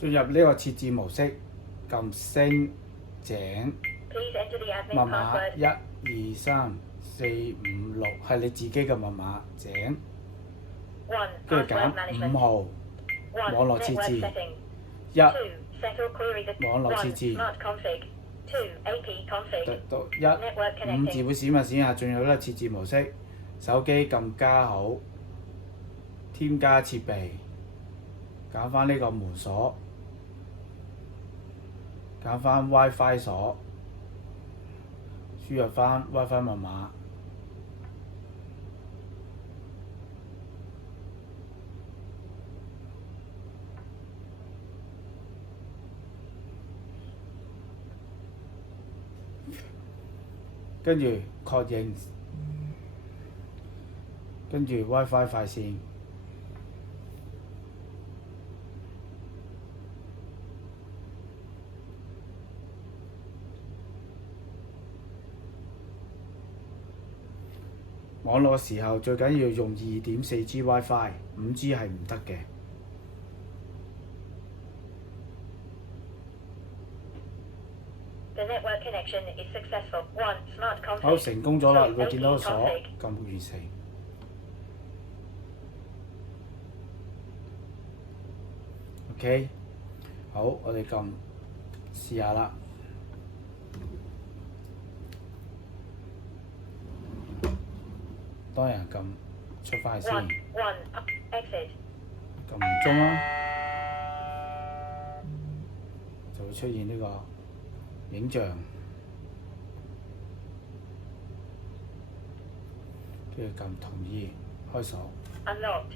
進入呢個設置模式，撳星井 Please enter the 密 admin 碼 password. 12345係你自己嘅密碼井， 1. 跟住 Password 揀 management. 5號 1. 網絡設 Network 置 settings. 1 2. Settle query. 網絡 1. 設置 Smart config. 2. AP config. 到Network 5字 connecting. 會閃下進入呢個設置模式，手機撳加號，添加設備，揀翻呢個門鎖，揀翻 WiFi 鎖，輸入翻 WiFi 密碼。跟住確認，跟住 WiFi 快線，網絡嘅時候最緊要用2.4G WiFi，5G 係唔得嘅。The network connection is successful. 1. Smart config. 好，成功咗啦！ 2. 會見到個 AP 鎖， config. 撳完成。OK， 好，我哋撳試下啦。當然撳出翻去先， 1. Exit. 撳唔中啦，就會出現呢個影像，跟住撳同意開鎖。Unlocked.